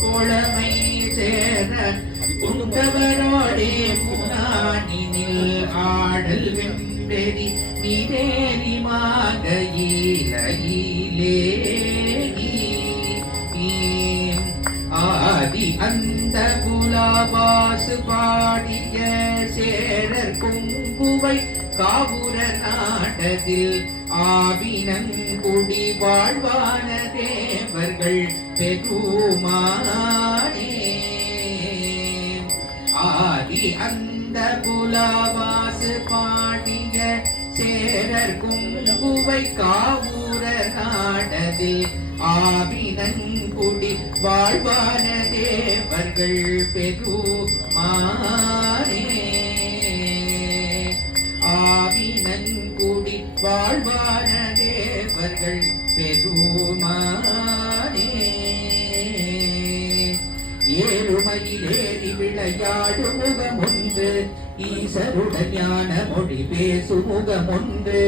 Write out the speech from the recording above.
கோளமை சேர உண்டவரோடே முனானினில் ஆடல் வெம்பெறி நீரேறி மாகையிலே ஆதி அந்த குலாவாசு பாடிய சேரர் குங்குவை காவுர நாடதில் ஆவினங்குடி வாழ்வான தேவர்கள் பெருமானே ஆதி அந்த குலாவாசு பாடிய சேரர் குங்குவை காவுர நாடதில் ஆவினங்குடி வாழ்வான தேவர்கள் பெருமானே ஆவினங்குடி வாழ்வான தேவர்கள் பெருமானே ஏழுமையிலேறி விளையாடு முகமொன்று ஈசருட ஞான மொழி பேசு முகமொன்று